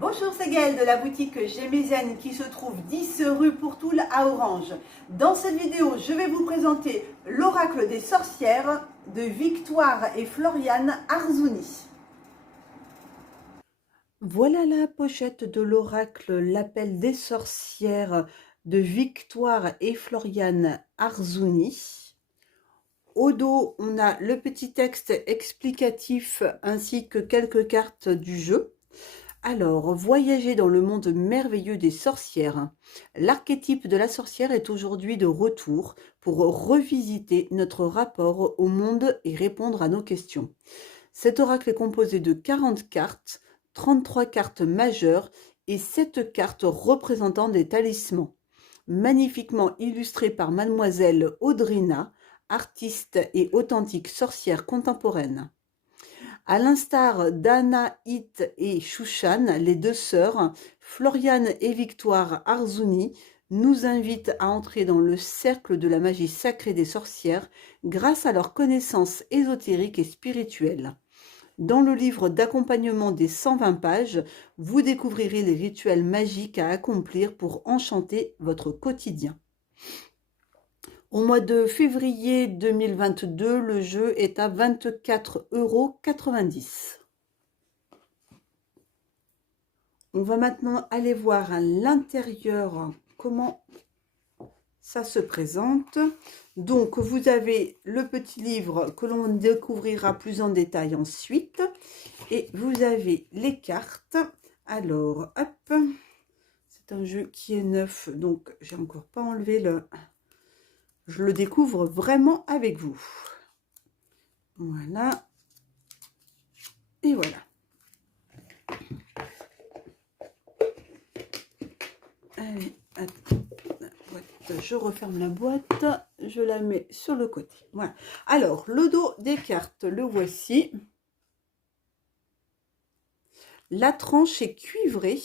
Bonjour, c'est Gaëlle de la boutique Géméziane qui se trouve 10 rue Pourtoul à Orange. Dans cette vidéo, je vais vous présenter l'oracle des sorcières de Victoire et Floriane Arzouni. Voilà la pochette de l'oracle L'appel des sorcières de Victoire et Floriane Arzouni. Au dos, on a le petit texte explicatif ainsi que quelques cartes du jeu. Alors, voyager dans le monde merveilleux des sorcières. L'archétype de la sorcière est aujourd'hui de retour pour revisiter notre rapport au monde et répondre à nos questions. Cet oracle est composé de 40 cartes, 33 cartes majeures et 7 cartes représentant des talismans. Magnifiquement illustré par Mademoiselle Audrina, artiste et authentique sorcière contemporaine. À l'instar d'Anaït et Shushan, les deux sœurs, Floriane et Victoire Arzouni nous invitent à entrer dans le cercle de la magie sacrée des sorcières grâce à leurs connaissances ésotériques et spirituelles. Dans le livre d'accompagnement des 120 pages, vous découvrirez les rituels magiques à accomplir pour enchanter votre quotidien. Au mois de février 2022, le jeu est à 24,90 €. On va maintenant aller voir à l'intérieur comment ça se présente. Donc, vous avez le petit livre que l'on découvrira plus en détail ensuite. Et vous avez les cartes. Alors, hop, c'est un jeu qui est neuf, donc j'ai encore pas enlevé le... Je le découvre vraiment avec vous. Voilà. Et voilà. Allez, attends. Je referme la boîte. Je la mets sur le côté. Voilà. Alors, le dos des cartes, le voici. La tranche est cuivrée.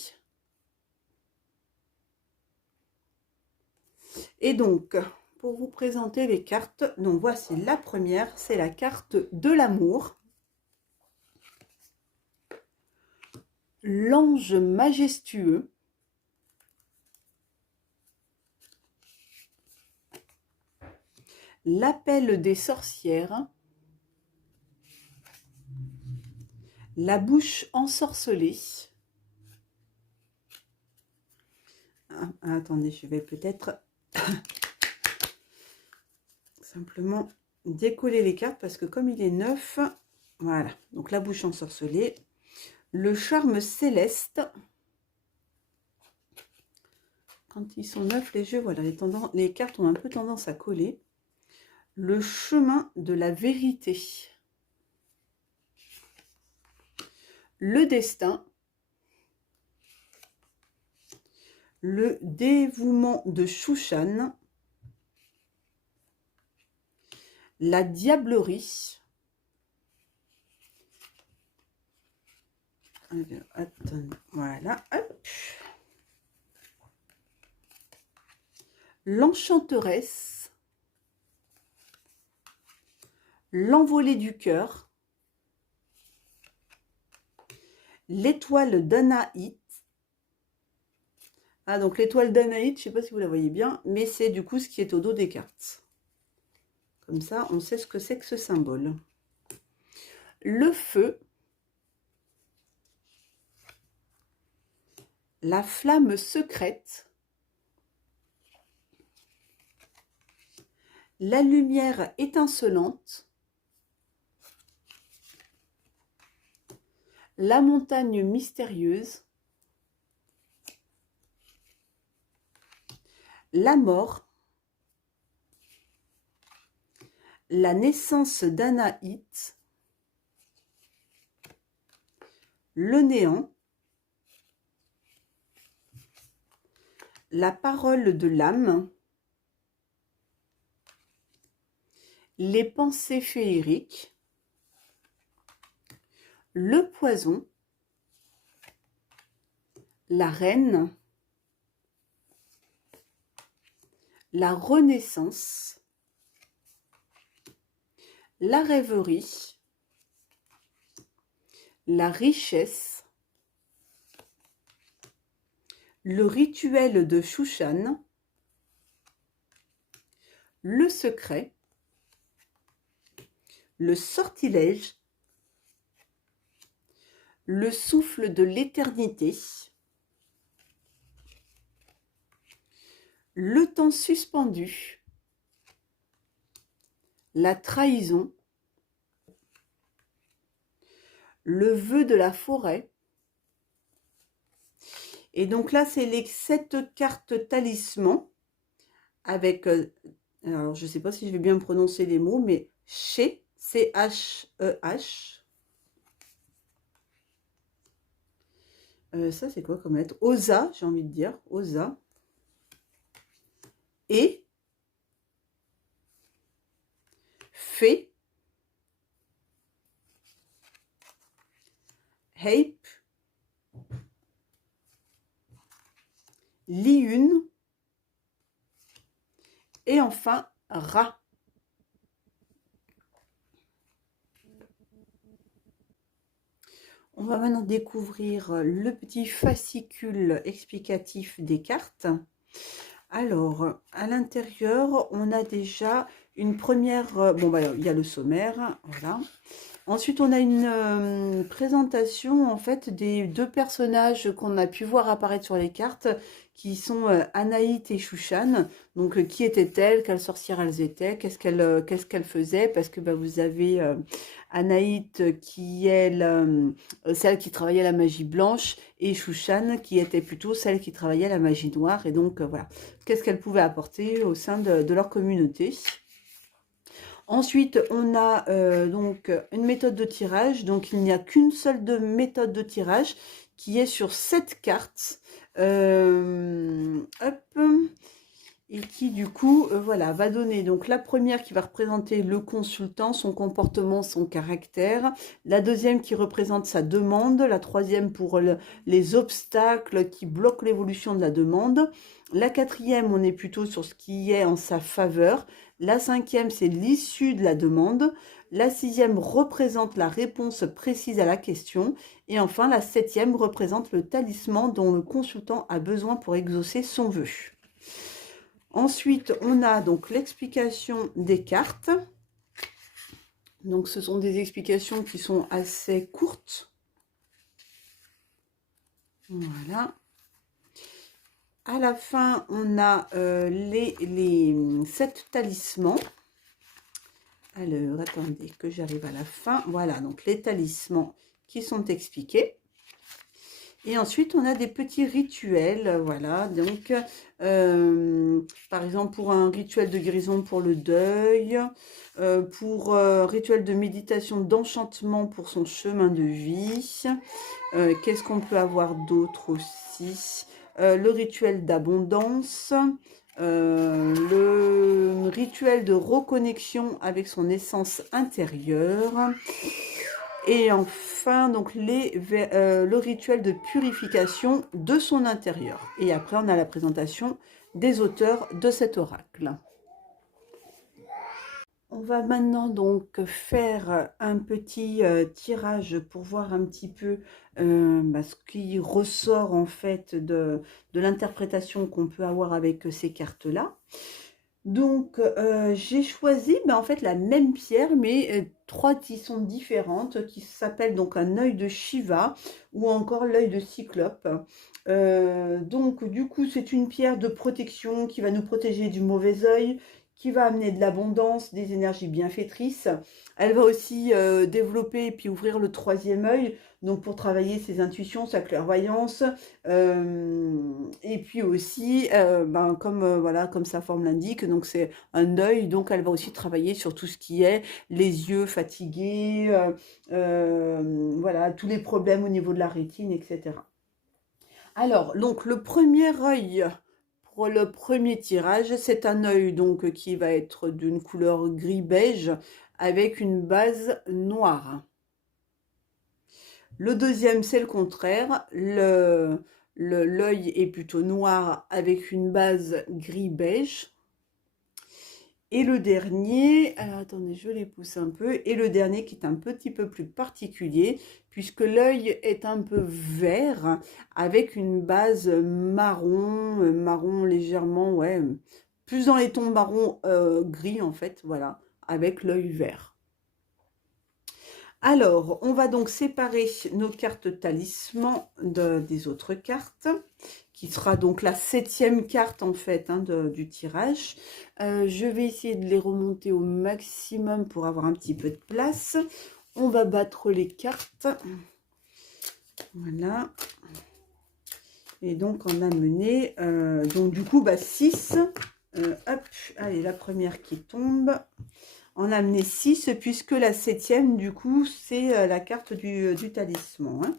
Et donc... Pour vous présenter les cartes, donc voici la première, c'est la carte de l'amour. L'ange majestueux. L'appel des sorcières. La bouche ensorcelée. Ah, attendez, je vais peut-être... simplement décoller les cartes parce que comme il est neuf, voilà, donc la bouche ensorcelée, le charme céleste, quand ils sont neufs les jeux, voilà, les cartes ont un peu tendance à coller, le chemin de la vérité, le destin, le dévouement de Shushan, la diablerie. Alors, attends, voilà, hop. L'enchanteresse, l'envolée du cœur, l'étoile d'Anaït. Ah, donc l'étoile d'Anaït, je ne sais pas si vous la voyez bien, mais c'est du coup ce qui est au dos des cartes. Comme ça, on sait ce que c'est que ce symbole. Le feu. La flamme secrète. La lumière étincelante. La montagne mystérieuse. La mort. La naissance d'Anaït. Le néant. La parole de l'âme. Les pensées féeriques. Le poison. La reine. La renaissance. La rêverie. La richesse. le rituel de Shushan, le secret, le sortilège, le souffle de l'éternité, le temps suspendu, la trahison, le vœu de la forêt. Et donc là, c'est les 7 cartes talismans avec, alors je ne sais pas si je vais bien prononcer les mots, mais Che, C-H-E-H. Ça, c'est quoi comme lettre? Osa, j'ai envie de dire, Osa. Et Fée, Heip, Liyun et enfin Ra. On va maintenant découvrir le petit fascicule explicatif des cartes. Alors, à l'intérieur, on a déjà une première... bon, bah, il y a le sommaire, voilà. Ensuite, on a une présentation, en fait, des 2 personnages qu'on a pu voir apparaître sur les cartes, qui sont Anaït et Shushan. Donc, qui étaient-elles? Quelles sorcières elles étaient? Qu'est-ce qu'elles faisaient? Parce que bah, vous avez Anaït qui est celle qui travaillait la magie blanche et Shushan qui était plutôt celle qui travaillait la magie noire. Et donc, voilà, qu'est-ce qu'elles pouvaient apporter au sein de leur communauté. Ensuite, on a donc une méthode de tirage. Donc, il n'y a qu'une seule méthode de tirage qui est sur 7 cartes. Hop. Et qui, du coup, voilà, va donner donc la première qui va représenter le consultant, son comportement, son caractère. La deuxième qui représente sa demande. La troisième pour les obstacles qui bloquent l'évolution de la demande. La quatrième, on est plutôt sur ce qui est en sa faveur. La cinquième, c'est l'issue de la demande. La sixième représente la réponse précise à la question. Et enfin, la septième représente le talisman dont le consultant a besoin pour exaucer son vœu. Ensuite, on a donc l'explication des cartes. Donc, ce sont des explications qui sont assez courtes. Voilà. À la fin, on a les 7 talismans. Alors, attendez que j'arrive à la fin. Voilà, donc les talismans qui sont expliqués. Et ensuite, on a des petits rituels, voilà. Donc, par exemple, pour un rituel de guérison pour le deuil, pour rituel de méditation d'enchantement pour son chemin de vie. Qu'est-ce qu'on peut avoir d'autre aussi? Le rituel d'abondance, le rituel de reconnexion avec son essence intérieure. Et enfin, donc le rituel de purification de son intérieur. Et après, on a la présentation des auteurs de cet oracle. On va maintenant donc faire un petit tirage pour voir un petit peu ce qui ressort en fait de l'interprétation qu'on peut avoir avec ces cartes-là. Donc, j'ai choisi en fait la même pierre, mais 3 qui sont différentes, qui s'appellent donc un œil de Shiva ou encore l'œil de Cyclope. Donc, du coup, c'est une pierre de protection qui va nous protéger du mauvais œil, qui va amener de l'abondance, des énergies bienfaitrices. Elle va aussi développer et puis ouvrir le 3e œil, donc pour travailler ses intuitions, sa clairvoyance, et puis aussi, voilà, comme sa forme l'indique, donc c'est un œil, donc elle va aussi travailler sur tout ce qui est les yeux fatigués, voilà, tous les problèmes au niveau de la rétine, etc. Alors, donc le premier œil pour le premier tirage, c'est un œil donc qui va être d'une couleur gris-beige avec une base noire. Le deuxième, c'est le contraire. L'œil est plutôt noir avec une base gris-beige. Et le dernier, alors attendez, je les pousse un peu. Et le dernier qui est un petit peu plus particulier, puisque l'œil est un peu vert, avec une base marron, marron légèrement, ouais, plus dans les tons marron gris en fait, voilà, avec l'œil vert. Alors, on va donc séparer nos cartes talisman des autres cartes, qui sera donc la 7e carte en fait hein, du tirage. Je vais essayer de les remonter au maximum pour avoir un petit peu de place. On va battre les cartes. Voilà. Et donc, on a mené, donc du coup, 6. Hop, allez, la première qui tombe. On a amené 6, puisque la 7e, du coup, c'est la carte du talisman. Hein.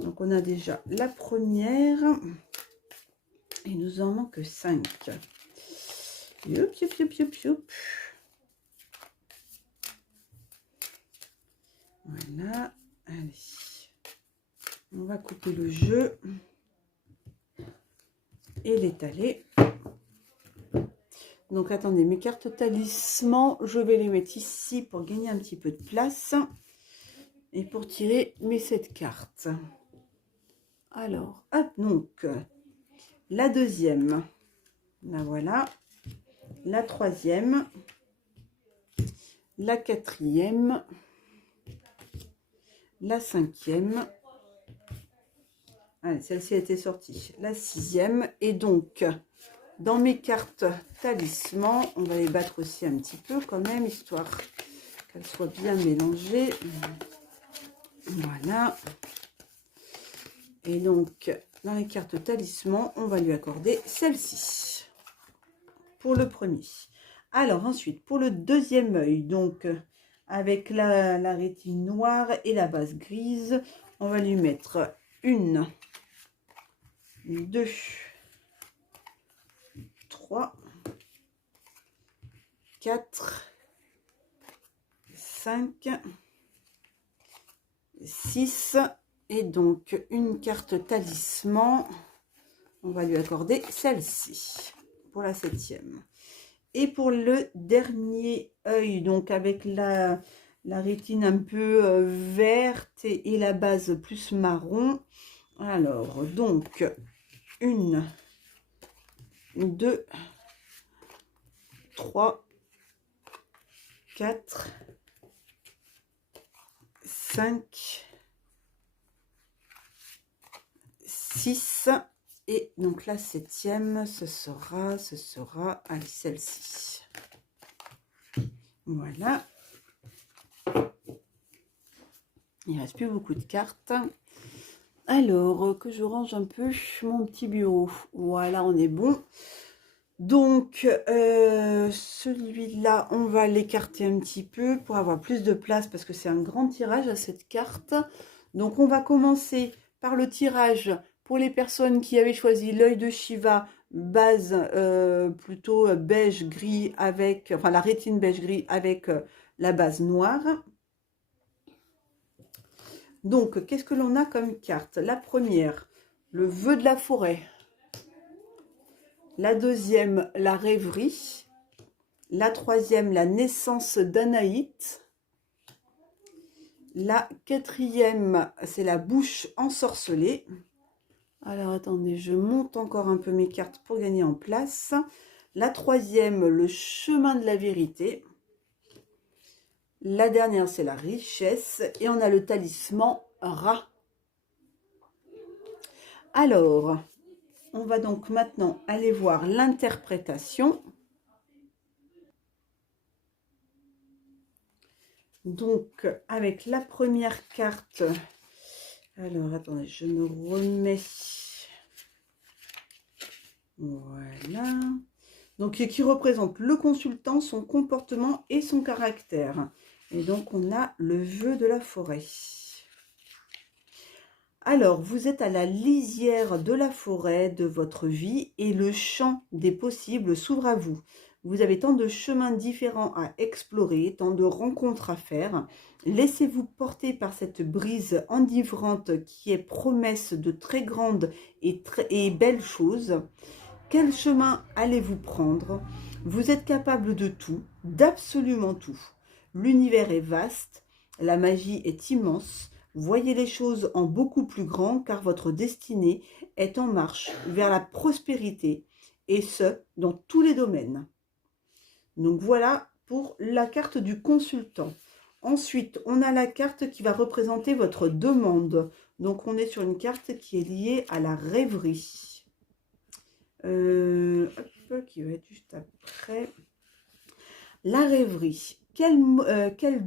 Donc, on a déjà la première. Et il nous en manque 5. Youp, youp, youp, youp, youp. Voilà. Allez. On va couper le jeu. Et l'étaler. Donc, attendez, mes cartes talisman, je vais les mettre ici pour gagner un petit peu de place. Et pour tirer mes 7 cartes. Alors, hop, donc, la deuxième. La voilà. La troisième. La quatrième. La cinquième. Allez, celle-ci a été sortie. La 6e. Et donc, dans mes cartes talisman, on va les battre aussi un petit peu quand même, histoire qu'elles soient bien mélangées. Voilà. Et donc, dans les cartes talisman, on va lui accorder celle-ci. Pour le premier. Alors, ensuite, pour le deuxième œil, donc, avec la rétine noire et la base grise, on va lui mettre 1, 2, 3, 4, 5, 6 et donc une carte talisman. On va lui accorder celle-ci pour la 7e. Et pour le dernier œil, donc avec la rétine un peu verte et la base plus marron. Alors, donc, 1, 2, 3, 4, 5, 6, et donc la 7e, ce sera, allez, celle-ci. Voilà. Il ne reste plus beaucoup de cartes. Alors, que je range un peu mon petit bureau. Voilà, on est bon. Donc, celui-là, on va l'écarter un petit peu pour avoir plus de place parce que c'est un grand tirage à cette carte. Donc, on va commencer par le tirage pour les personnes qui avaient choisi l'œil de Shiva, base plutôt beige-gris avec, enfin la rétine beige-gris avec la base noire. Donc, qu'est-ce que l'on a comme carte? La première, le vœu de la forêt. La deuxième, la rêverie. La troisième, la naissance d'Anaït. La quatrième, c'est la bouche ensorcelée. Alors, attendez, je monte encore un peu mes cartes pour gagner en place. La troisième, le chemin de la vérité. La dernière, c'est la richesse. Et on a le talisman Ra. Alors, on va donc maintenant aller voir l'interprétation. Donc, avec la première carte, alors attendez, je me remets. Voilà. Donc, qui représente le consultant, son comportement et son caractère. Et donc, on a le vœu de la forêt. Alors, vous êtes à la lisière de la forêt de votre vie et le champ des possibles s'ouvre à vous. Vous avez tant de chemins différents à explorer, tant de rencontres à faire. Laissez-vous porter par cette brise enivrante qui est promesse de très grandes et belles choses. Quel chemin allez-vous prendre? Vous êtes capable de tout, d'absolument tout. L'univers est vaste, la magie est immense. Voyez les choses en beaucoup plus grand car votre destinée est en marche vers la prospérité et ce, dans tous les domaines. Donc voilà pour la carte du consultant. Ensuite, on a la carte qui va représenter votre demande. Donc on est sur une carte qui est liée à la rêverie. Hop, qui va être juste après. La rêverie. Quel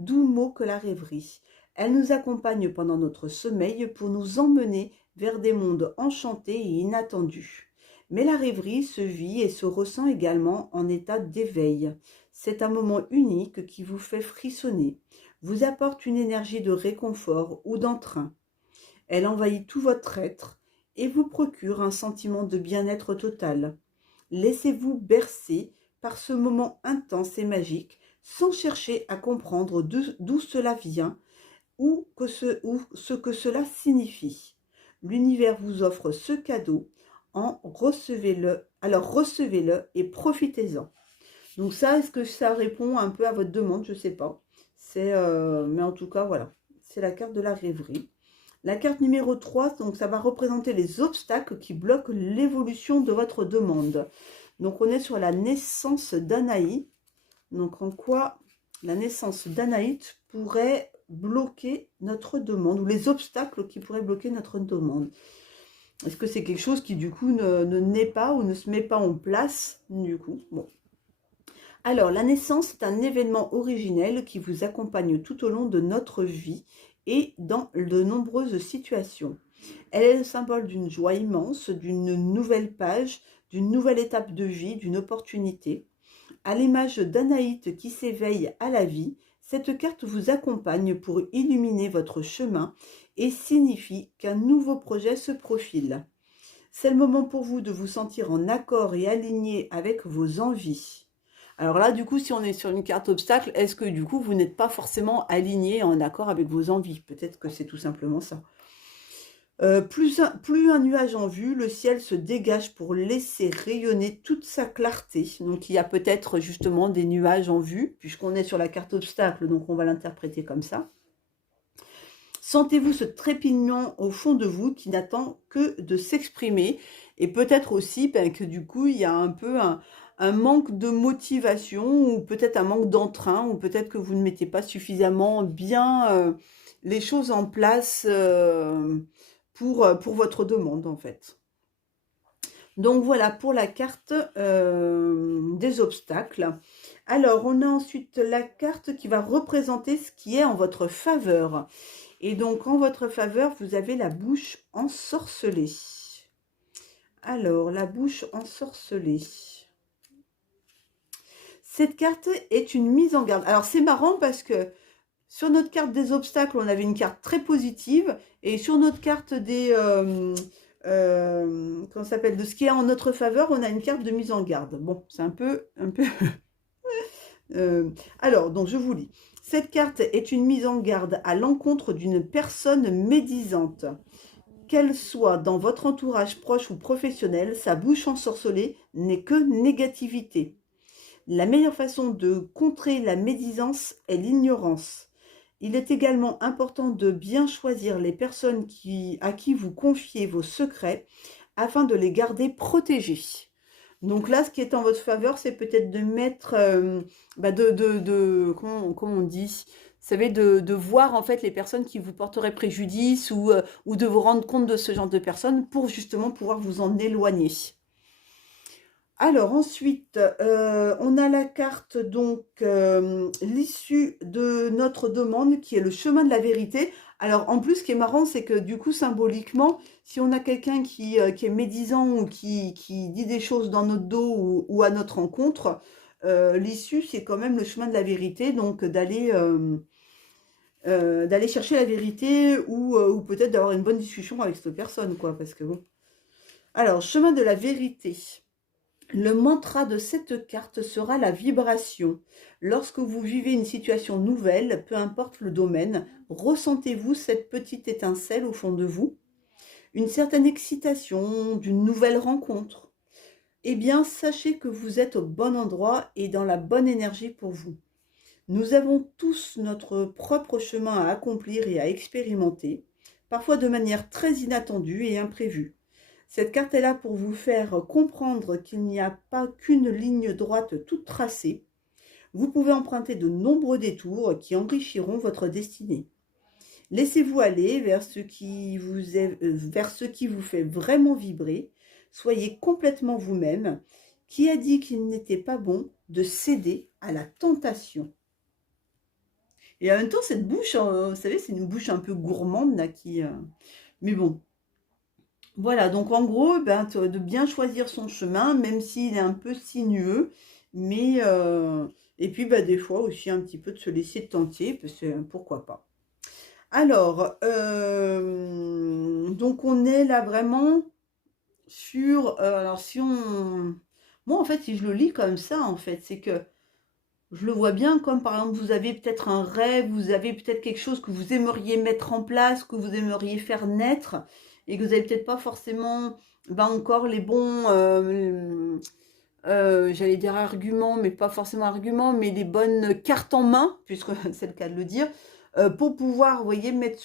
doux mot que la rêverie. Elle nous accompagne pendant notre sommeil pour nous emmener vers des mondes enchantés et inattendus. Mais la rêverie se vit et se ressent également en état d'éveil. C'est un moment unique qui vous fait frissonner, vous apporte une énergie de réconfort ou d'entrain. Elle envahit tout votre être et vous procure un sentiment de bien-être total. Laissez-vous bercer par ce moment intense et magique sans chercher à comprendre d'où cela vient ou ce que cela signifie. L'univers vous offre ce cadeau, alors recevez-le et profitez-en. Donc ça, est-ce que ça répond un peu à votre demande? Je ne sais pas. Mais en tout cas, voilà, c'est la carte de la rêverie. La carte numéro 3, donc ça va représenter les obstacles qui bloquent l'évolution de votre demande. Donc on est sur la naissance d'Anaï. Donc en quoi la naissance d'Anaï pourrait bloquer notre demande, ou les obstacles qui pourraient bloquer notre demande. Est-ce que c'est quelque chose qui du coup ne naît pas ou ne se met pas en place du coup? Bon. Alors la naissance est un événement originel qui vous accompagne tout au long de notre vie et dans de nombreuses situations. Elle est le symbole d'une joie immense, d'une nouvelle page, d'une nouvelle étape de vie, d'une opportunité. À l'image d'Anaït qui s'éveille à la vie, cette carte vous accompagne pour illuminer votre chemin et signifie qu'un nouveau projet se profile. C'est le moment pour vous de vous sentir en accord et aligné avec vos envies. Alors là, du coup, si on est sur une carte obstacle, est-ce que du coup, vous n'êtes pas forcément aligné en accord avec vos envies? Peut-être que c'est tout simplement ça. Plus un nuage en vue, le ciel se dégage pour laisser rayonner toute sa clarté. Donc il y a peut-être justement des nuages en vue, puisqu'on est sur la carte obstacle, donc on va l'interpréter comme ça. Sentez-vous ce trépignement au fond de vous qui n'attend que de s'exprimer. Et peut-être aussi que du coup, il y a un peu un manque de motivation, ou peut-être un manque d'entrain, ou peut-être que vous ne mettez pas suffisamment bien les choses en place pour votre demande en fait. Donc voilà pour la carte des obstacles. Alors on a ensuite la carte qui va représenter ce qui est en votre faveur. Et donc en votre faveur, vous avez la bouche ensorcelée. Alors la bouche ensorcelée. Cette carte est une mise en garde. Alors c'est marrant parce que sur notre carte des obstacles, on avait une carte très positive. Et sur notre carte des... comment ça s'appelle, de ce qui est en notre faveur, on a une carte de mise en garde. Bon, c'est un peu alors, donc je vous lis. Cette carte est une mise en garde à l'encontre d'une personne médisante. Qu'elle soit dans votre entourage proche ou professionnel, sa bouche ensorcelée n'est que négativité. La meilleure façon de contrer la médisance est l'ignorance. Il est également important de bien choisir les personnes à qui vous confiez vos secrets afin de les garder protégés. Donc là, ce qui est en votre faveur, c'est peut-être de mettre, comment on dit, vous savez, de voir en fait les personnes qui vous porteraient préjudice ou de vous rendre compte de ce genre de personnes pour justement pouvoir vous en éloigner. Alors ensuite, on a la carte, donc l'issue de notre demande qui est le chemin de la vérité. Alors en plus, ce qui est marrant, c'est que du coup, symboliquement, si on a quelqu'un qui est médisant ou qui dit des choses dans notre dos ou à notre rencontre, l'issue, c'est quand même le chemin de la vérité, donc d'aller chercher la vérité ou peut-être d'avoir une bonne discussion avec cette personne, quoi, parce que bon. Alors, chemin de la vérité. Le mantra de cette carte sera la vibration. Lorsque vous vivez une situation nouvelle, peu importe le domaine, ressentez-vous cette petite étincelle au fond de vous? Une certaine excitation d'une nouvelle rencontre? Eh bien, sachez que vous êtes au bon endroit et dans la bonne énergie pour vous. Nous avons tous notre propre chemin à accomplir et à expérimenter. parfois de manière très inattendue et imprévue. Cette carte est là pour vous faire comprendre qu'il n'y a pas qu'une ligne droite toute tracée. Vous pouvez emprunter de nombreux détours qui enrichiront votre destinée. Laissez-vous aller vers ce qui vous fait vraiment vibrer. Soyez complètement vous-même. Qui a dit qu'il n'était pas bon de céder à la tentation? Et en même temps, cette bouche, vous savez, c'est une bouche un peu gourmande là qui. Mais bon, voilà. Donc en gros, ben, de bien choisir son chemin, même s'il est un peu sinueux, mais et puis ben, des fois aussi un petit peu de se laisser tenter, parce que pourquoi pas. Alors, donc on est là vraiment sur. Alors si on. Moi, en fait, si je le lis comme ça, en fait, c'est que je le vois bien comme par exemple vous avez peut-être un rêve, vous avez peut-être quelque chose que vous aimeriez mettre en place, que vous aimeriez faire naître et que vous n'avez peut-être pas forcément encore les bons, j'allais dire arguments, mais pas forcément arguments, mais les bonnes cartes en main, puisque c'est le cas de le dire, pour pouvoir, vous voyez, mettre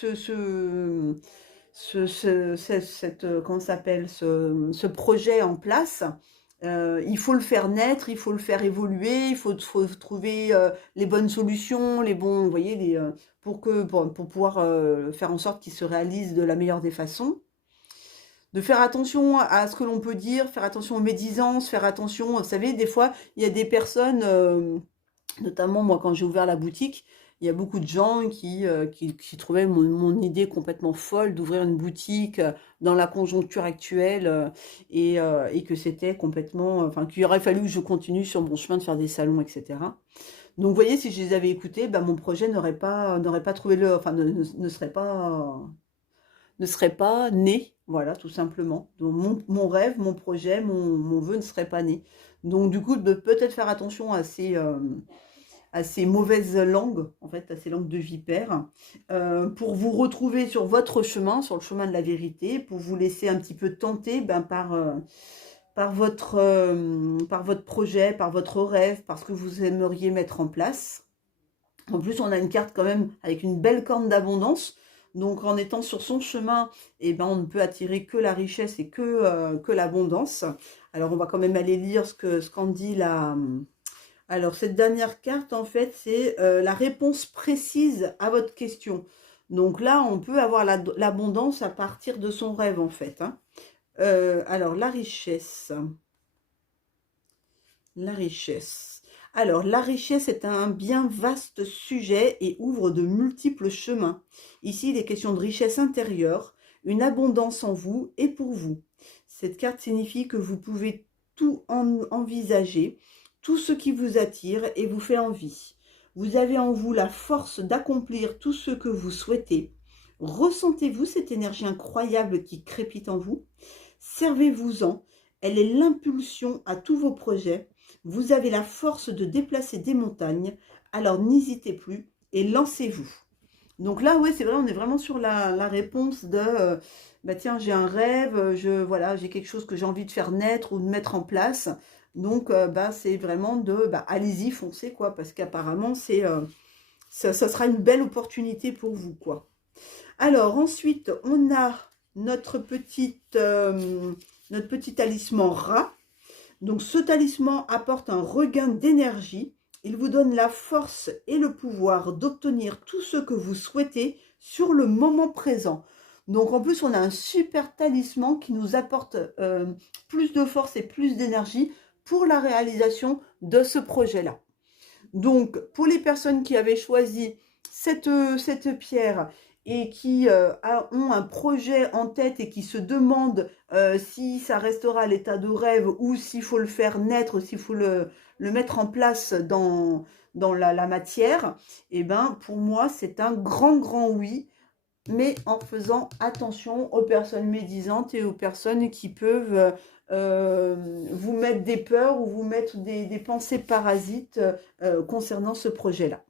comment ça s'appelle, ce projet en place. Il faut le faire naître, il faut le faire évoluer, il faut trouver les bonnes solutions, les bons, vous voyez, pour pouvoir faire en sorte qu'il se réalise de la meilleure des façons. De faire attention à ce que l'on peut dire, faire attention aux médisances, faire attention, vous savez, des fois, il y a des personnes, notamment moi quand j'ai ouvert la boutique, il y a beaucoup de gens qui trouvaient mon idée complètement folle d'ouvrir une boutique dans la conjoncture actuelle et que c'était complètement, enfin qu'il aurait fallu que je continue sur mon chemin de faire des salons, etc. Donc vous voyez, si je les avais écoutés, ben, mon projet n'aurait pas trouvé enfin ne serait pas né, voilà, tout simplement. Donc mon rêve, mon projet, mon vœu ne serait pas né. Donc du coup, de peut-être faire attention à ces mauvaises langues, en fait, à ces langues de vipère, pour vous retrouver sur votre chemin, sur le chemin de la vérité, pour vous laisser un petit peu tenter par votre projet, par votre rêve, par ce que vous aimeriez mettre en place. En plus, on a une carte quand même avec une belle corne d'abondance. Donc, en étant sur son chemin, eh ben, on ne peut attirer que la richesse et que l'abondance. Alors, on va quand même aller lire ce qu'en dit la. Alors, cette dernière carte, en fait, c'est la réponse précise à votre question. Donc là, on peut avoir l'abondance à partir de son rêve, en fait. Hein. Alors, la richesse. La richesse. Alors, la richesse est un bien vaste sujet et ouvre de multiples chemins. Ici, il est question de richesse intérieure, une abondance en vous et pour vous. Cette carte signifie que vous pouvez tout envisager, tout ce qui vous attire et vous fait envie. Vous avez en vous la force d'accomplir tout ce que vous souhaitez. Ressentez-vous cette énergie incroyable qui crépite en vous? Servez-vous-en. Elle est l'impulsion à tous vos projets. Vous avez la force de déplacer des montagnes, alors n'hésitez plus et lancez-vous. Donc là, ouais, c'est vrai, on est vraiment sur la réponse de bah tiens, j'ai un rêve, voilà, j'ai quelque chose que j'ai envie de faire naître ou de mettre en place. Donc, bah, c'est vraiment de allez-y, foncez, quoi, parce qu'apparemment, ça sera une belle opportunité pour vous, quoi. Alors, ensuite, on a notre petit talisman rat. Donc ce talisman apporte un regain d'énergie. Il vous donne la force et le pouvoir d'obtenir tout ce que vous souhaitez sur le moment présent. Donc en plus, on a un super talisman qui nous apporte plus de force et plus d'énergie pour la réalisation de ce projet-là. Donc pour les personnes qui avaient choisi cette pierre et qui ont un projet en tête et qui se demandent si ça restera à l'état de rêve ou s'il faut le faire naître, s'il faut le mettre en place dans la matière, et ben pour moi c'est un grand oui, mais en faisant attention aux personnes médisantes et aux personnes qui peuvent vous mettre des peurs ou vous mettre des pensées parasites concernant ce projet-là.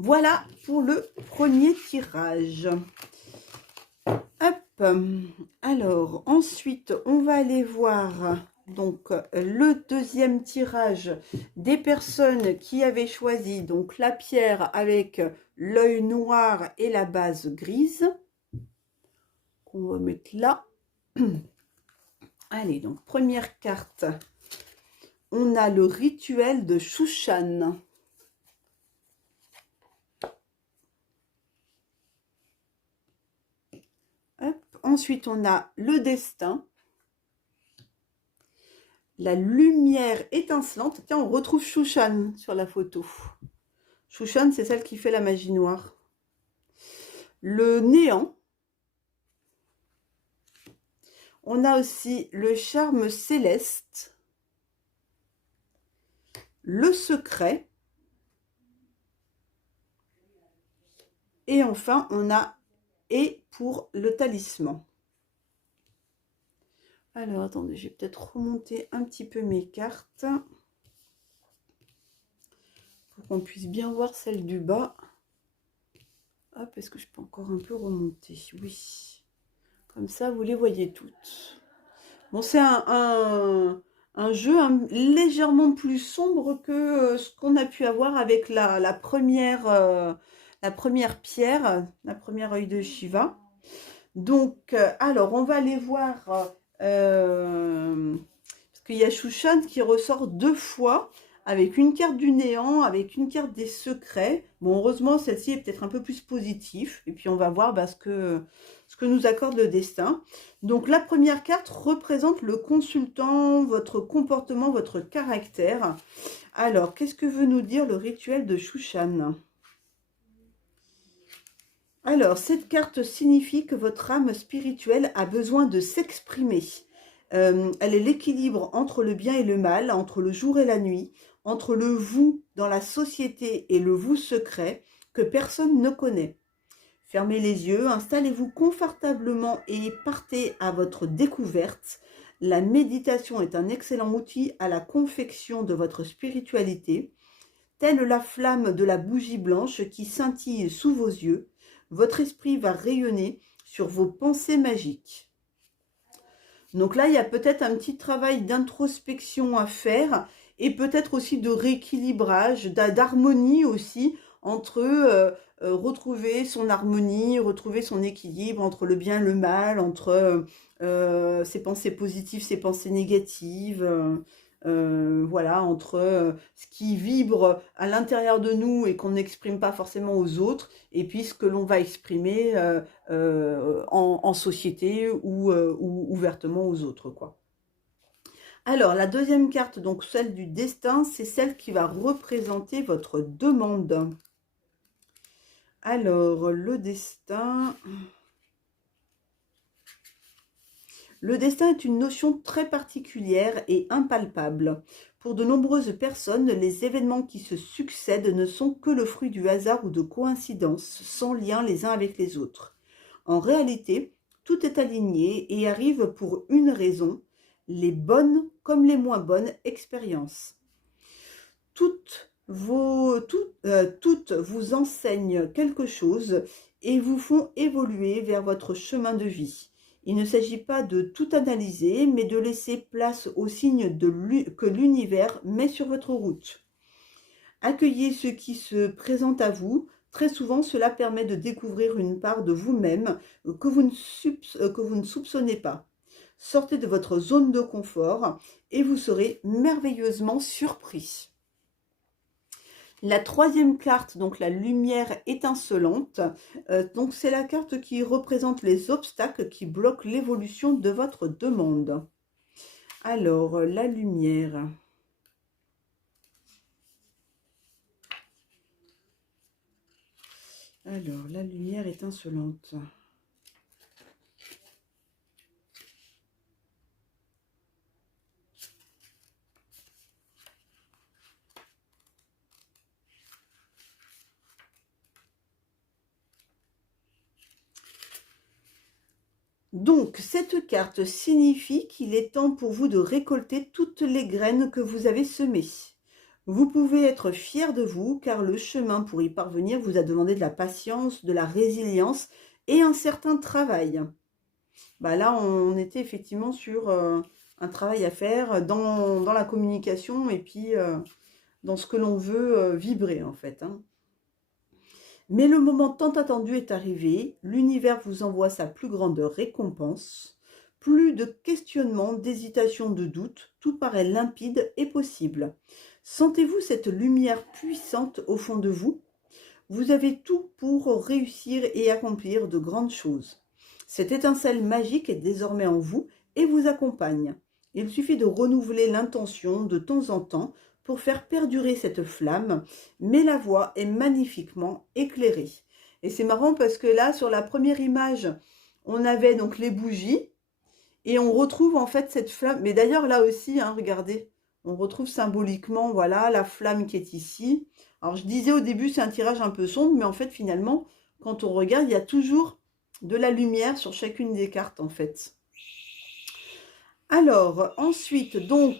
Voilà pour le premier tirage. Hop. Alors, ensuite, on va aller voir donc le deuxième tirage des personnes qui avaient choisi donc la pierre avec l'œil noir et la base grise. qu'on va mettre là. Allez, donc première carte, on a le rituel de Shushan. Hop. Ensuite, on a le destin. La lumière étincelante. Tiens, on retrouve Shushan sur la photo. Shushan, c'est celle qui fait la magie noire. Le néant. On a aussi le charme céleste. Le secret. Et enfin, on a et pour le talisman. Alors, attendez, je vais peut-être remonter un petit peu mes cartes pour qu'on puisse bien voir celle du bas. Hop, est-ce que je peux encore un peu remonter? Oui. Comme ça, vous les voyez toutes. Bon, c'est un jeu légèrement plus sombre que ce qu'on a pu avoir avec la première pierre, la première œil de Shiva. Donc, alors, on va aller voir, parce qu'il y a Shushan qui ressort 2 fois, avec une carte du néant, avec une carte des secrets. Bon, heureusement, celle-ci est peut-être un peu plus positive. Et puis, on va voir ce que nous accorde le destin. Donc, la première carte représente le consultant, votre comportement, votre caractère. Alors, qu'est-ce que veut nous dire le rituel de Shushan ? Alors, cette carte signifie que votre âme spirituelle a besoin de s'exprimer. Elle est l'équilibre entre le bien et le mal, entre le jour et la nuit, entre le vous dans la société et le vous secret que personne ne connaît. Fermez les yeux, installez-vous confortablement et partez à votre découverte. La méditation est un excellent outil à la confection de votre spiritualité. Telle la flamme de la bougie blanche qui scintille sous vos yeux, votre esprit va rayonner sur vos pensées magiques. Donc là, il y a peut-être un petit travail d'introspection à faire et peut-être aussi de rééquilibrage, d'harmonie aussi entre retrouver son harmonie, retrouver son équilibre entre le bien et le mal, entre ses pensées positives, ses pensées négatives. Voilà, entre ce qui vibre à l'intérieur de nous et qu'on n'exprime pas forcément aux autres, et puis ce que l'on va exprimer en société ou ouvertement aux autres, quoi. Alors, la deuxième carte, donc celle du destin, c'est celle qui va représenter votre demande. Alors, le destin... Le destin est une notion très particulière et impalpable. Pour de nombreuses personnes, les événements qui se succèdent ne sont que le fruit du hasard ou de coïncidences, sans lien les uns avec les autres. En réalité, tout est aligné et arrive pour une raison, les bonnes comme les moins bonnes expériences. Toutes vous enseignent quelque chose et vous font évoluer vers votre chemin de vie. Il ne s'agit pas de tout analyser, mais de laisser place aux signes que l'univers met sur votre route. Accueillez ce qui se présente à vous. Très souvent, cela permet de découvrir une part de vous-même que vous ne soupçonnez pas. Sortez de votre zone de confort et vous serez merveilleusement surpris. La troisième carte, donc la lumière étincelante, donc c'est la carte qui représente les obstacles qui bloquent l'évolution de votre demande. Alors, la lumière. Alors, la lumière étincelante. Donc, cette carte signifie qu'il est temps pour vous de récolter toutes les graines que vous avez semées. Vous pouvez être fier de vous car le chemin pour y parvenir vous a demandé de la patience, de la résilience et un certain travail. Bah là, on était effectivement sur un travail à faire dans la communication et puis dans ce que l'on veut vibrer en fait, hein. Mais le moment tant attendu est arrivé, l'univers vous envoie sa plus grande récompense. Plus de questionnements, d'hésitations, de doutes, tout paraît limpide et possible. Sentez-vous cette lumière puissante au fond de vous? Vous avez tout pour réussir et accomplir de grandes choses. Cette étincelle magique est désormais en vous et vous accompagne. Il suffit de renouveler l'intention de temps en temps pour faire perdurer cette flamme, mais la voie est magnifiquement éclairée. Et c'est marrant parce que là, sur la première image, on avait donc les bougies et on retrouve en fait cette flamme. Mais d'ailleurs, là aussi, hein, regardez, on retrouve symboliquement, voilà, la flamme qui est ici. Alors, je disais au début, c'est un tirage un peu sombre, mais en fait, finalement, quand on regarde, il y a toujours de la lumière sur chacune des cartes, en fait. Alors, ensuite, donc,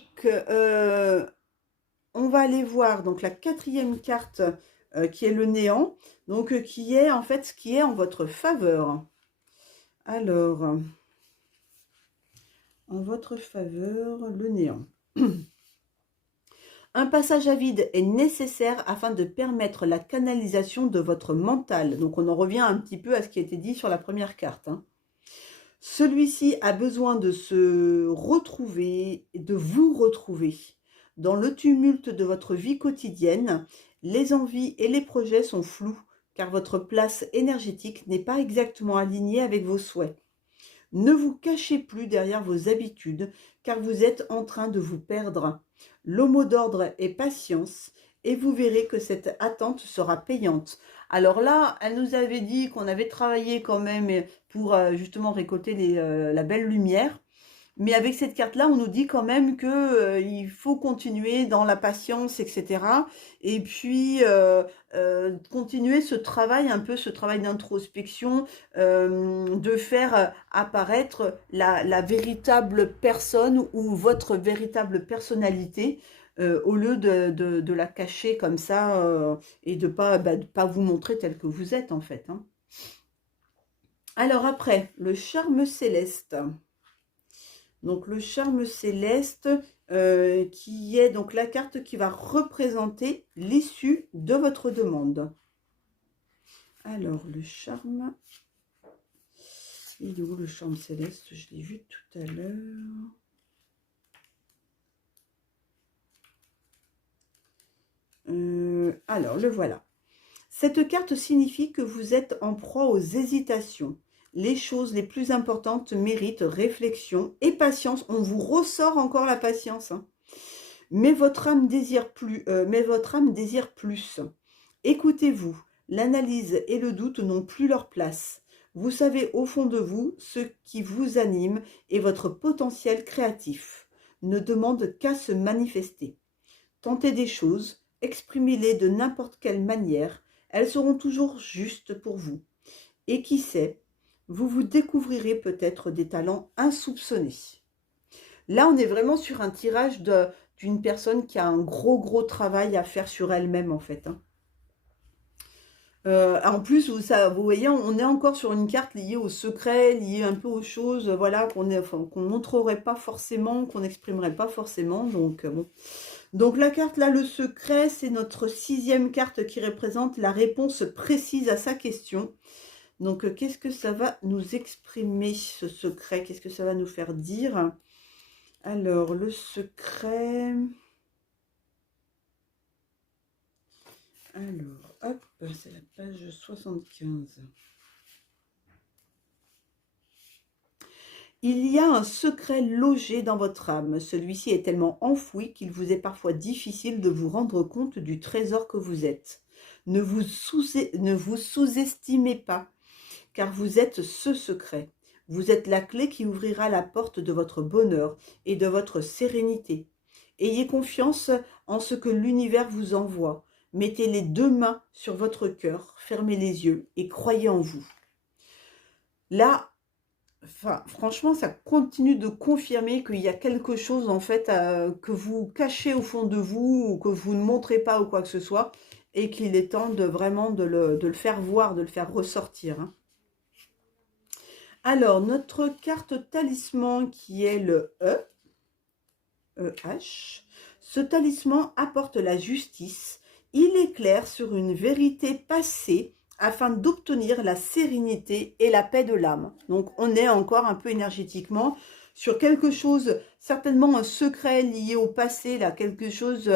on va aller voir donc la quatrième carte qui est le néant, donc qui est en fait ce qui est en votre faveur. Alors, en votre faveur, le néant. Un passage à vide est nécessaire afin de permettre la canalisation de votre mental. Donc, on en revient un petit peu à ce qui a été dit sur la première carte, hein. Celui-ci a besoin de se retrouver, de vous retrouver. Dans le tumulte de votre vie quotidienne, les envies et les projets sont flous, car votre place énergétique n'est pas exactement alignée avec vos souhaits. Ne vous cachez plus derrière vos habitudes, car vous êtes en train de vous perdre. Le mot d'ordre est patience, et vous verrez que cette attente sera payante. Alors là, elle nous avait dit qu'on avait travaillé quand même pour justement récolter la belle lumière. Mais avec cette carte-là, on nous dit quand même que il faut continuer dans la patience, etc. Et puis continuer ce travail, un peu ce travail d'introspection, de faire apparaître la véritable personne ou votre véritable personnalité, au lieu de la cacher comme ça et de pas vous montrer tel que vous êtes en fait, hein. Alors après, le charme céleste. Donc le charme céleste qui est donc la carte qui va représenter l'issue de votre demande. Alors le charme, il est où le charme céleste? Je l'ai vu tout à l'heure. Alors le voilà. Cette carte signifie que vous êtes en proie aux hésitations. Les choses les plus importantes méritent réflexion et patience. On vous ressort encore la patience, hein. Mais votre âme désire plus. Écoutez-vous. L'analyse et le doute n'ont plus leur place. Vous savez au fond de vous ce qui vous anime et votre potentiel créatif ne demande qu'à se manifester. Tentez des choses, exprimez-les de n'importe quelle manière. Elles seront toujours justes pour vous. Et qui sait, vous découvrirez peut-être des talents insoupçonnés. Là, on est vraiment sur un tirage d'une personne qui a un gros travail à faire sur elle-même, en fait, hein. En plus, vous voyez, on est encore sur une carte liée au secret, liée un peu aux choses, voilà, qu'on montrerait pas forcément, qu'on n'exprimerait pas forcément. Donc, bon. Donc la carte là, le secret, c'est notre 6e carte qui représente la réponse précise à sa question. Donc qu'est-ce que ça va nous exprimer, ce secret? Qu'est-ce que ça va nous faire dire? Alors le secret... Alors, hop, c'est la page 75. Il y a un secret logé dans votre âme. Celui-ci est tellement enfoui qu'il vous est parfois difficile de vous rendre compte du trésor que vous êtes. Ne vous sous-estimez pas, car vous êtes ce secret. Vous êtes la clé qui ouvrira la porte de votre bonheur et de votre sérénité. Ayez confiance en ce que l'univers vous envoie. Mettez les 2 mains sur votre cœur, fermez les yeux et croyez en vous. Là, franchement, ça continue de confirmer qu'il y a quelque chose en fait que vous cachez au fond de vous ou que vous ne montrez pas ou quoi que ce soit et qu'il est temps de vraiment de le faire voir, de le faire ressortir, hein. Alors, notre carte talisman qui est le EH, ce talisman apporte la justice. Il éclaire sur une vérité passée afin d'obtenir la sérénité et la paix de l'âme. Donc, on est encore un peu énergétiquement sur quelque chose, certainement un secret lié au passé, là, quelque chose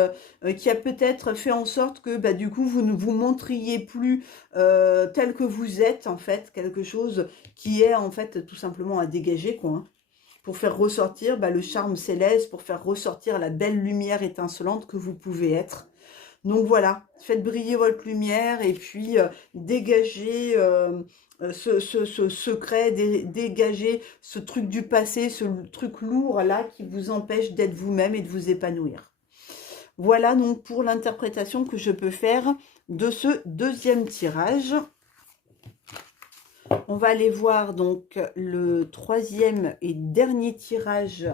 qui a peut-être fait en sorte que, bah, du coup, vous ne vous montriez plus tel que vous êtes, en fait, quelque chose qui est, en fait, tout simplement à dégager, quoi, hein, pour faire ressortir le charme céleste, pour faire ressortir la belle lumière étincelante que vous pouvez être. Donc voilà, faites briller votre lumière et puis dégagez ce secret, dégagez ce truc du passé, ce truc lourd là qui vous empêche d'être vous-même et de vous épanouir. Voilà donc pour l'interprétation que je peux faire de ce deuxième tirage. On va aller voir donc le troisième et dernier tirage.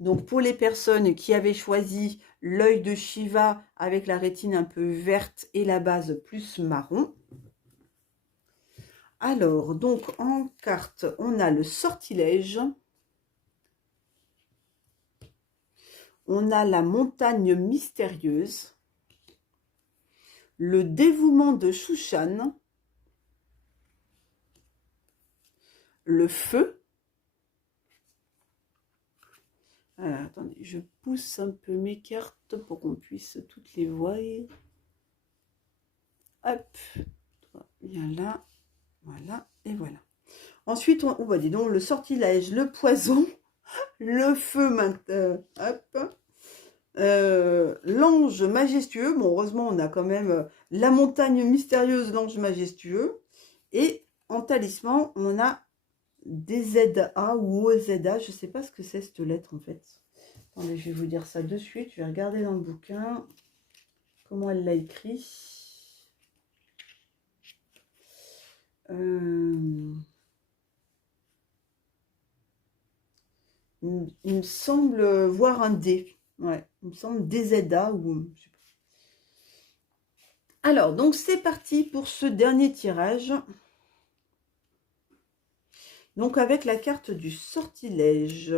Donc pour les personnes qui avaient choisi l'œil de Shiva avec la rétine un peu verte et la base plus marron. Alors, donc en carte, on a le sortilège. On a la montagne mystérieuse. Le dévouement de Shushan. Le feu. Alors, attendez, je pousse un peu mes cartes pour qu'on puisse toutes les voir. Hop, bien là, voilà, et voilà. Ensuite, on va dis donc le sortilège, le poison, le feu, hop, l'ange majestueux. Bon, heureusement, on a quand même la montagne mystérieuse, l'ange majestueux. Et en talisman, on a DZA ou OZA, je ne sais pas ce que c'est cette lettre en fait. Attendez, je vais vous dire ça de suite. Je vais regarder dans le bouquin comment elle l'a écrit. Il me semble voir un D. Ouais, il me semble DZA ou je sais pas. Alors, donc c'est parti pour ce dernier tirage. Donc avec la carte du sortilège.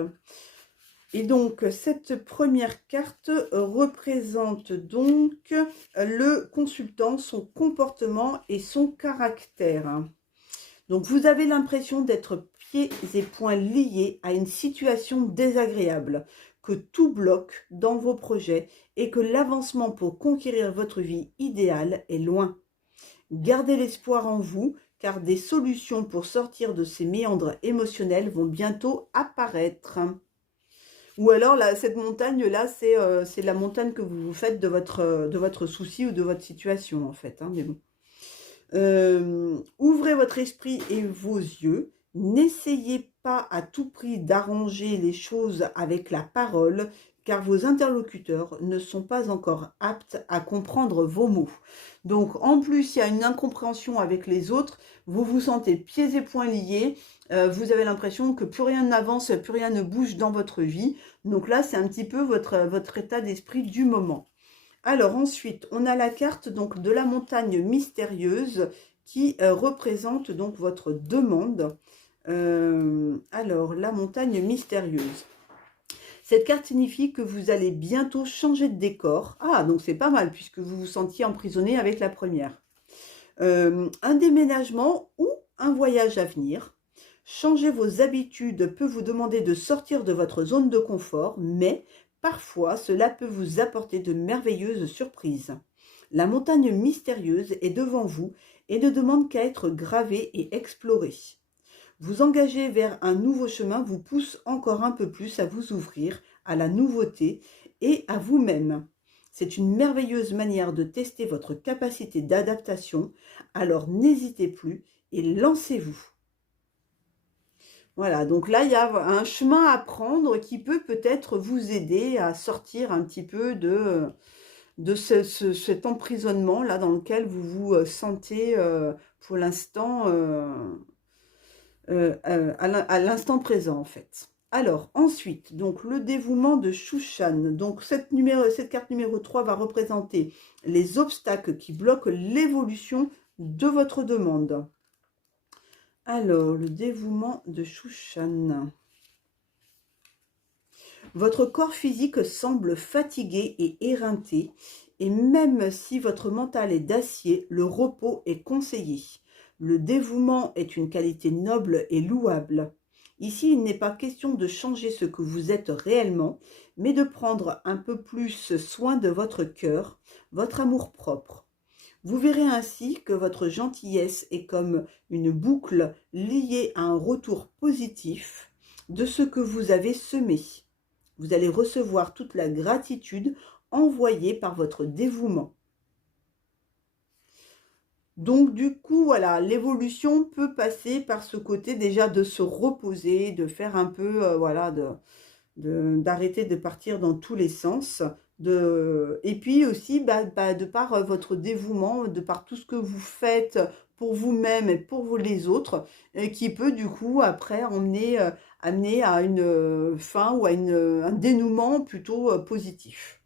Et donc cette première carte représente donc le consultant, son comportement et son caractère. Donc vous avez l'impression d'être pieds et poings liés à une situation désagréable, que tout bloque dans vos projets et que l'avancement pour conquérir votre vie idéale est loin. Gardez l'espoir en vous, car des solutions pour sortir de ces méandres émotionnels vont bientôt apparaître. Ou alors, là, cette montagne-là, c'est la montagne que vous vous faites de votre souci ou de votre situation, en fait. Hein, mais bon. Ouvrez votre esprit et vos yeux. N'essayez pas à tout prix d'arranger les choses avec la parole, car vos interlocuteurs ne sont pas encore aptes à comprendre vos mots. Donc, en plus, il y a une incompréhension avec les autres, vous vous sentez pieds et poings liés, vous avez l'impression que plus rien n'avance, plus rien ne bouge dans votre vie. Donc là, c'est un petit peu votre état d'esprit du moment. Alors ensuite, on a la carte donc de la montagne mystérieuse qui représente donc votre demande. Alors, la montagne mystérieuse. Cette carte signifie que vous allez bientôt changer de décor. Ah, donc c'est pas mal puisque vous vous sentiez emprisonné avec la première. Un déménagement ou un voyage à venir. Changer vos habitudes peut vous demander de sortir de votre zone de confort, mais parfois cela peut vous apporter de merveilleuses surprises. La montagne mystérieuse est devant vous et ne demande qu'à être gravée et explorée. Vous engager vers un nouveau chemin vous pousse encore un peu plus à vous ouvrir à la nouveauté et à vous-même. C'est une merveilleuse manière de tester votre capacité d'adaptation, alors n'hésitez plus et lancez-vous. Voilà, donc là, il y a un chemin à prendre qui peut peut-être vous aider à sortir un petit peu de cet emprisonnement-là dans lequel vous vous sentez pour l'instant à l'instant présent en fait. Alors ensuite, donc le dévouement de Shushan. Donc cette carte numéro 3 va représenter les obstacles qui bloquent l'évolution de votre demande. Alors, le dévouement de Shushan. Votre corps physique semble fatigué et éreinté, et même si votre mental est d'acier, le repos est conseillé. Le dévouement est une qualité noble et louable. Ici, il n'est pas question de changer ce que vous êtes réellement, mais de prendre un peu plus soin de votre cœur, votre amour-propre. Vous verrez ainsi que votre gentillesse est comme une boucle liée à un retour positif de ce que vous avez semé. Vous allez recevoir toute la gratitude envoyée par votre dévouement. Donc du coup, voilà, l'évolution peut passer par ce côté déjà de se reposer, de faire un peu, voilà, d'arrêter de partir dans tous les sens. Et puis aussi, de par votre dévouement, de par tout ce que vous faites pour vous-même et pour les autres, qui peut du coup après amener à une fin ou à un dénouement plutôt positif.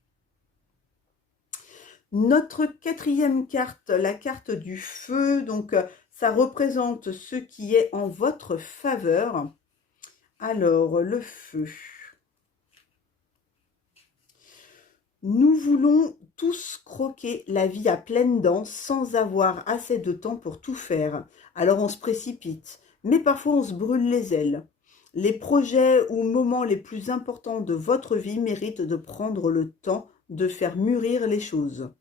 Notre quatrième carte, la carte du feu, donc ça représente ce qui est en votre faveur. Alors, le feu. Nous voulons tous croquer la vie à pleines dents sans avoir assez de temps pour tout faire. Alors on se précipite, mais parfois on se brûle les ailes. Les projets ou moments les plus importants de votre vie méritent de prendre le temps de faire mûrir les choses.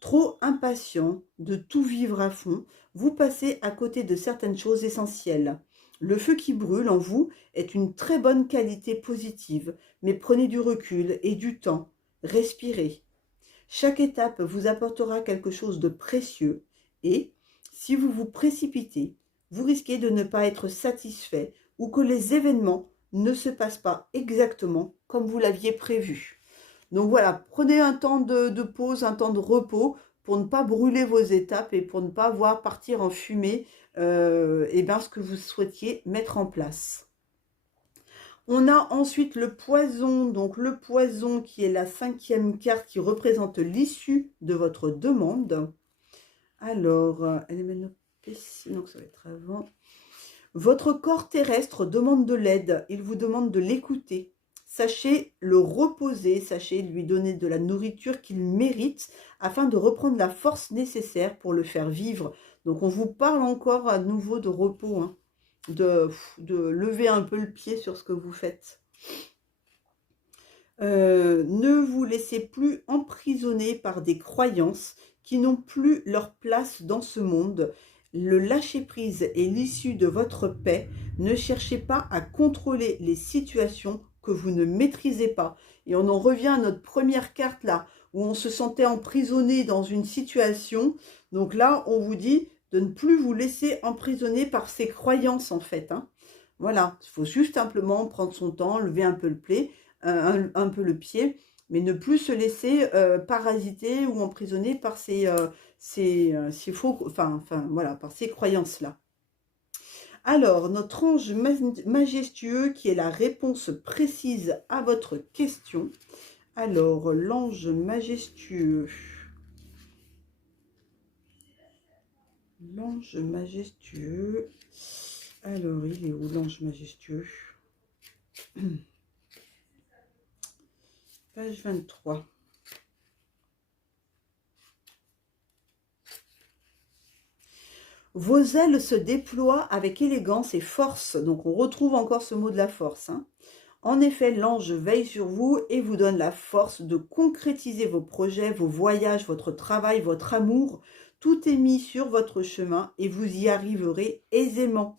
Trop impatient de tout vivre à fond, vous passez à côté de certaines choses essentielles. Le feu qui brûle en vous est une très bonne qualité positive, mais prenez du recul et du temps. Respirez. Chaque étape vous apportera quelque chose de précieux et, si vous vous précipitez, vous risquez de ne pas être satisfait ou que les événements ne se passent pas exactement comme vous l'aviez prévu. Donc voilà, prenez un temps de pause, un temps de repos pour ne pas brûler vos étapes et pour ne pas voir partir en fumée ce que vous souhaitiez mettre en place. On a ensuite le poison, donc le poison qui est la cinquième carte qui représente l'issue de votre demande. Alors, donc ça va être avant. Votre corps terrestre demande de l'aide, il vous demande de l'écouter. Sachez le reposer, sachez lui donner de la nourriture qu'il mérite afin de reprendre la force nécessaire pour le faire vivre. Donc on vous parle encore à nouveau de repos, hein, de lever un peu le pied sur ce que vous faites. Ne vous laissez plus emprisonner par des croyances qui n'ont plus leur place dans ce monde. Le lâcher-prise est l'issue de votre paix. Ne cherchez pas à contrôler les situations que vous ne maîtrisez pas. Et on en revient à notre première carte là, où on se sentait emprisonné dans une situation. Donc là, on vous dit de ne plus vous laisser emprisonner par ces croyances en fait. Hein. Voilà, il faut juste simplement prendre son temps, lever un peu le pied, mais ne plus se laisser parasiter ou emprisonner par par ces croyances-là. Alors, notre ange majestueux qui est la réponse précise à votre question. Alors, l'ange majestueux. L'ange majestueux. Alors, il est où l'ange majestueux? Page 23. Vos ailes se déploient avec élégance et force. Donc, on retrouve encore ce mot de la force. Hein. En effet, l'ange veille sur vous et vous donne la force de concrétiser vos projets, vos voyages, votre travail, votre amour. Tout est mis sur votre chemin et vous y arriverez aisément.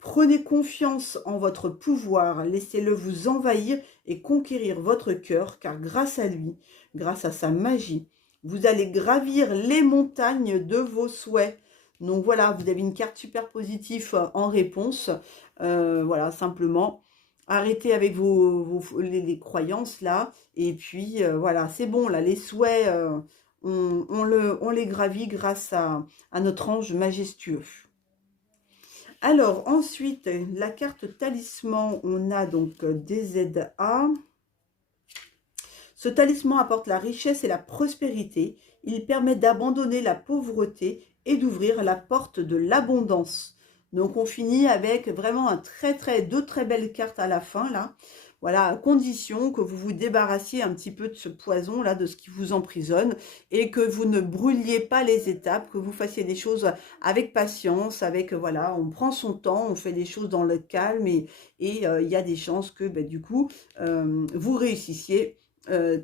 Prenez confiance en votre pouvoir, laissez-le vous envahir et conquérir votre cœur, car grâce à lui, grâce à sa magie, vous allez gravir les montagnes de vos souhaits. Donc voilà, vous avez une carte super positive en réponse. Voilà, simplement, arrêtez avec les croyances là. Et puis, voilà, c'est bon, là, les souhaits, on les gravit grâce à notre ange majestueux. Alors, ensuite, la carte talisman, on a donc DZA. Ce talisman apporte la richesse et la prospérité. Il permet d'abandonner la pauvreté et d'ouvrir la porte de l'abondance. Donc, on finit avec vraiment deux très belles cartes à la fin, là. voilà, à condition que vous vous débarrassiez un petit peu de ce poison-là, de ce qui vous emprisonne, et que vous ne brûliez pas les étapes, que vous fassiez des choses avec patience, avec, voilà, on prend son temps, on fait des choses dans le calme, et il y a des chances que, ben, du coup, vous réussissiez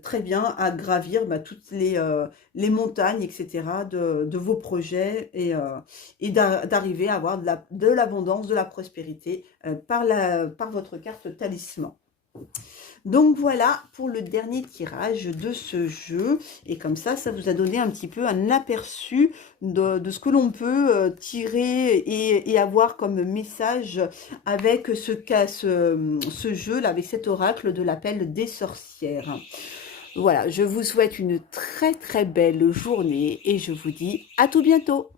très bien à gravir toutes les montagnes, etc., de vos projets et d'arriver à avoir de l'abondance, de la prospérité par votre carte talisman. Donc voilà pour le dernier tirage de ce jeu. Et comme ça vous a donné un petit peu un aperçu de ce que l'on peut tirer et avoir comme message avec ce jeu-là, avec cet oracle de l'appel des sorcières. Voilà, je vous souhaite une très très belle journée et je vous dis à tout bientôt.